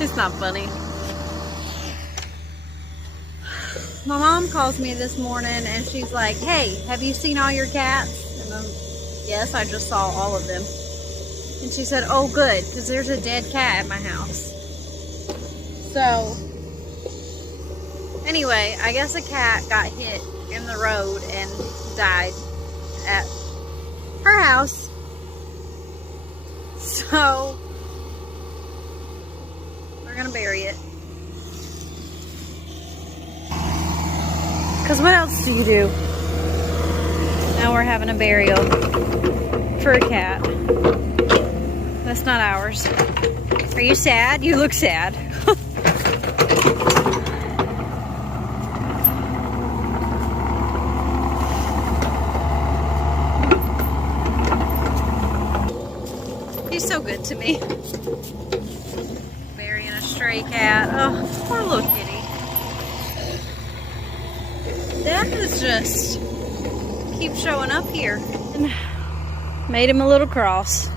It's not funny. My mom calls me this morning and she's like, hey, have you seen all your cats? And I'm, yes, I just saw all of them. And she said, oh good, because there's a dead cat at my house. So, anyway, I guess a cat got hit in the road and died at her house. So, we're gonna bury it. Because what else do you do? Now we're having a burial for a cat. That's not ours. Are you sad? You look sad. He's so good to me. Burying a stray cat. Oh, poor little kitty. Death is just keep showing up here. And made him a little cross.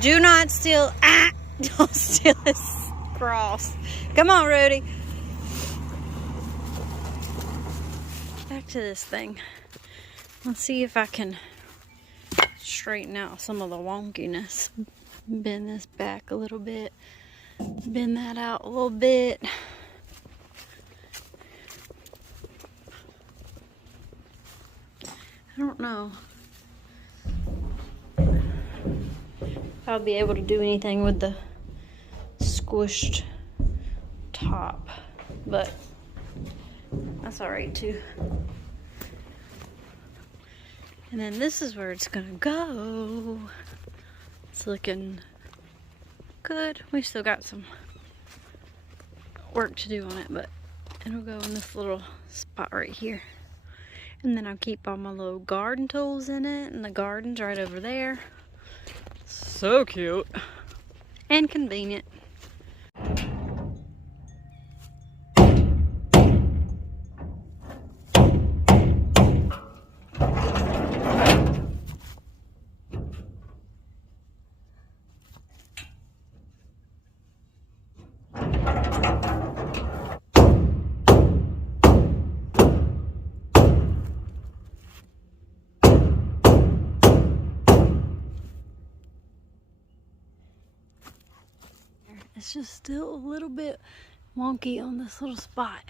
Do not steal. Ah! Don't steal his cross. Come on, Rudy. Back to this thing. Let's see if I can straighten out some of the wonkiness. Bend this back a little bit. Bend that out a little bit. I don't know if I'll be able to do anything with the squished top, but that's all right too. And then this is where it's gonna go. It's looking good. We still got some work to do on it, but it'll go in this little spot right here. And then I'll keep all my little garden tools in it, and the garden's right over there. So cute and convenient. It's just still a little bit wonky on this little spot.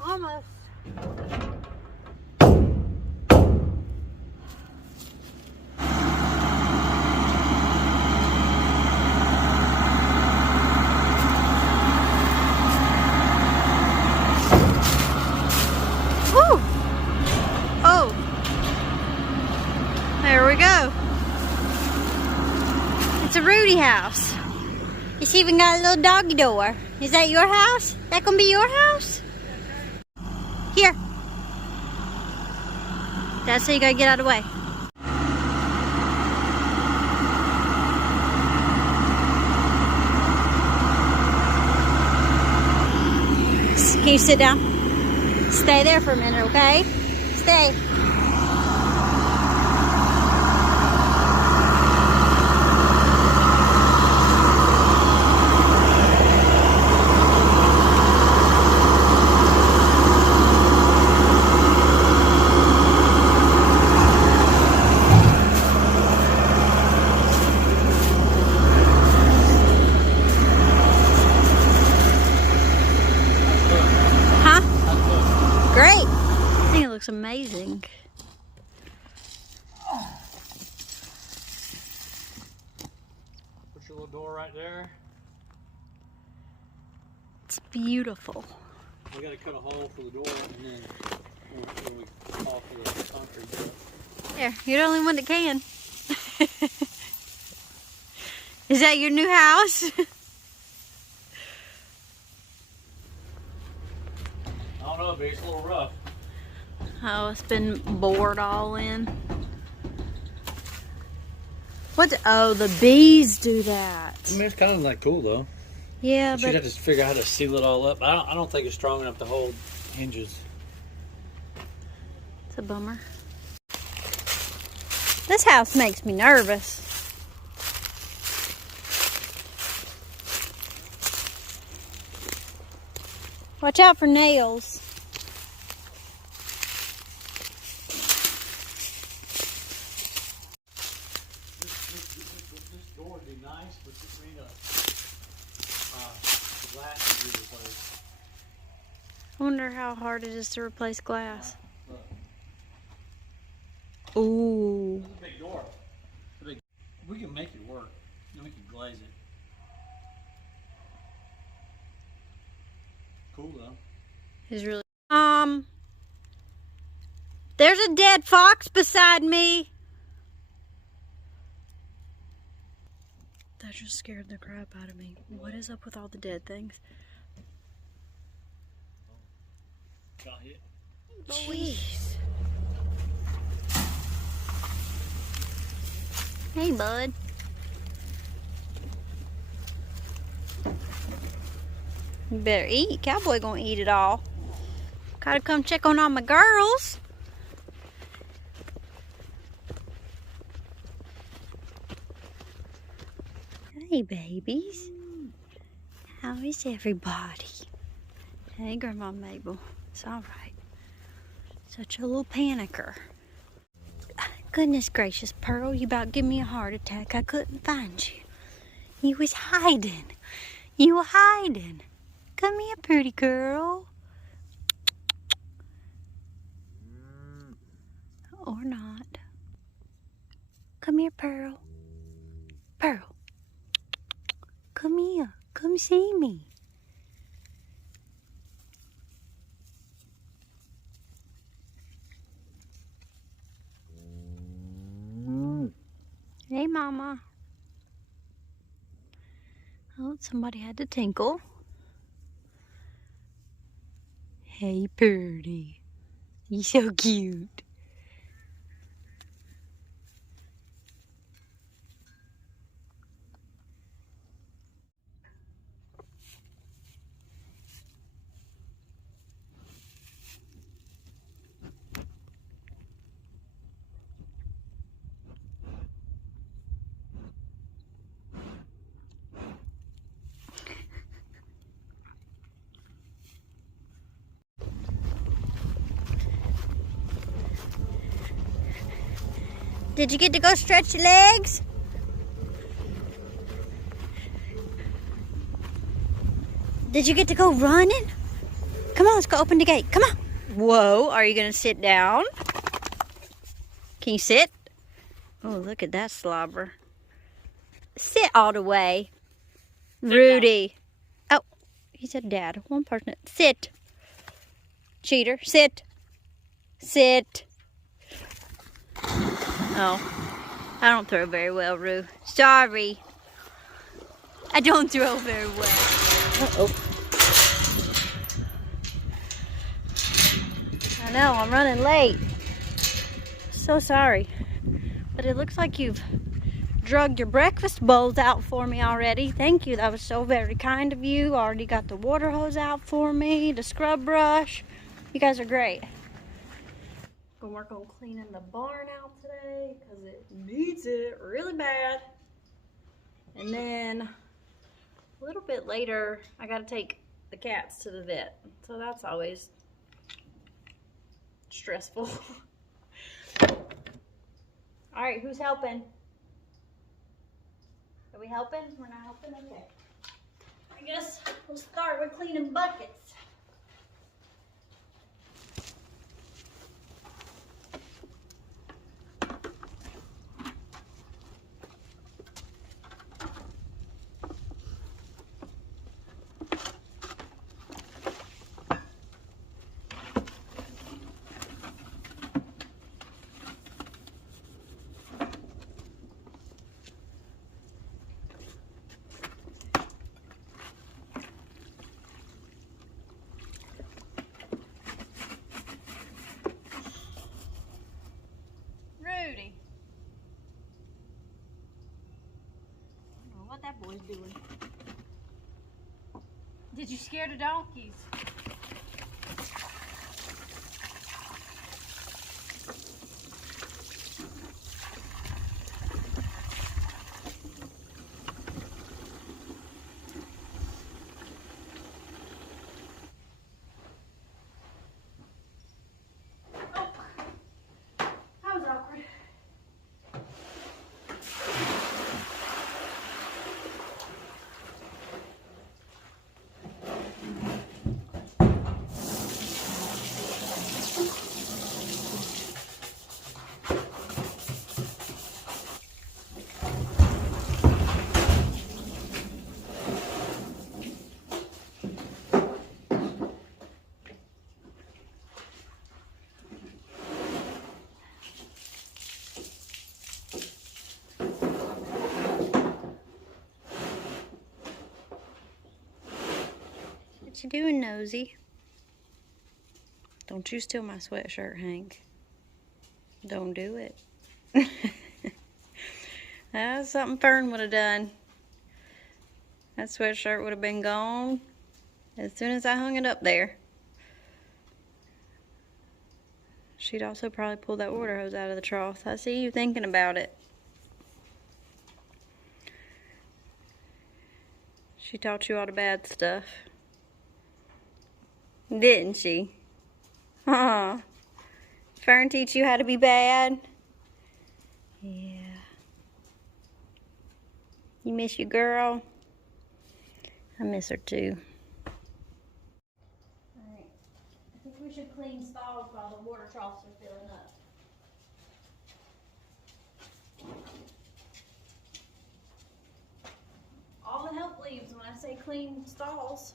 Almost. Woo! Oh, there we go. It's a Rudy house. It's even got a little doggy door. Is that your house? That gonna be your house? Here. That's how you gotta get out of the way. Can you sit down? Stay there for a minute, okay? Stay. Great. I think it looks amazing. Put your little door right there. It's beautiful. We gotta cut a hole for the door, and then when we call for the concrete. There, you're the only one that can. Is that your new house? I don't know, but it's a little rough. Oh, it's been bored all in. What? Oh, the bees do that. I mean, it's kind of like cool though. Yeah, She'd but have to figure out how to seal it all up. I don't think it's strong enough to hold hinges. it's a bummer. This house makes me nervous. Watch out for nails. This door would be nice, but just need a glass to be replaced. I wonder how hard it is to replace glass. Look, Ooh. it's a big door. We can make it work. Then we can glaze it. Cool though. It's really. There's a dead fox beside me. That just scared the crap out of me. What is up with all the dead things? Got hit. Jeez. Hey, bud. You better eat. Cowboy gonna eat it all. Gotta come check on all my girls. Hey, babies. How is everybody? Hey, Grandma Mabel. It's all right. Such a little panicker. Goodness gracious, Pearl, you about give me a heart attack. I couldn't find you. You was hiding. You were hiding. Come here, pretty girl. Or not. Come here, Pearl. Pearl. Come here. Come see me. Hey, Mama. Oh, somebody had to tinkle. Hey, Purdy. You so cute. Did you get to go stretch your legs? Did you get to go running? Come on, let's go open the gate. Come on. Whoa, are you going to sit down? Can you sit? Oh, look at that slobber. Sit all the way. Rudy. Oh, he said dad. One person. Sit. Cheater. Sit. Sit. Oh, I don't throw very well, Roo. Sorry. I don't throw very well. Uh-oh. I know, I'm running late. So sorry. But it looks like you've drugged your breakfast bowls out for me already. Thank you. That was so very kind of you. Already got the water hose out for me, the scrub brush. You guys are great. Gonna work on cleaning the barn out today because it needs it really bad. And then a little bit later, I gotta take the cats to the vet. So that's always stressful. All right, who's helping? Are we helping? We're not helping? Okay. I guess we'll start with cleaning buckets. what that boy's doing. Did you scare the donkeys? What you doing, Nosy? Don't you steal my sweatshirt, Hank. Don't do it. That's something Fern would have done. That sweatshirt would have been gone as soon as I hung it up there. She'd also probably pulled that water hose out of the trough. I see you thinking about it. She taught you all the bad stuff. Didn't she? Huh? Fern teach you how to be bad? Yeah. You miss your girl? I miss her too. Alright. I think we should clean stalls while the water troughs are filling up. All the help leaves when I say clean stalls.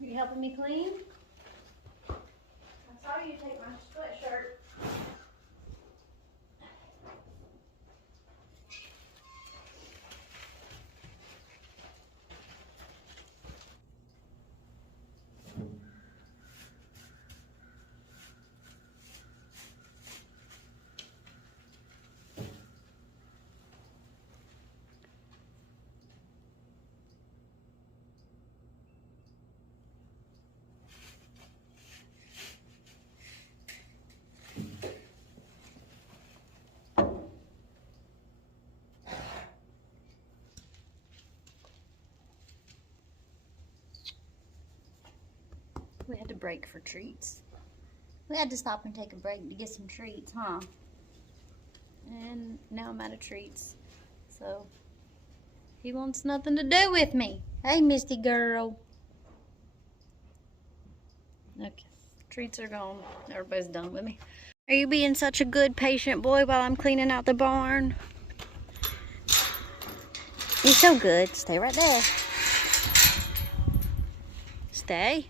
You helping me clean? I saw you take my sweatshirt. We had to break for treats. We had to stop and take a break to get some treats, huh? And now I'm out of treats. So, he wants nothing to do with me. Hey, Misty girl. Okay, treats are gone. Everybody's done with me. Are you being such a good, patient boy while I'm cleaning out the barn? You're so good. Stay right there. Stay.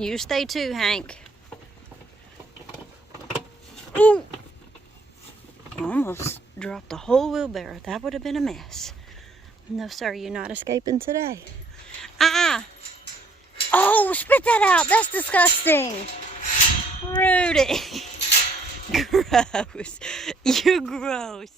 You stay too, Hank. Ooh! Almost dropped the whole wheelbarrow. That would have been a mess. No, sir, you're not escaping today. Oh, spit that out. That's disgusting. Rudy. Gross. You're gross.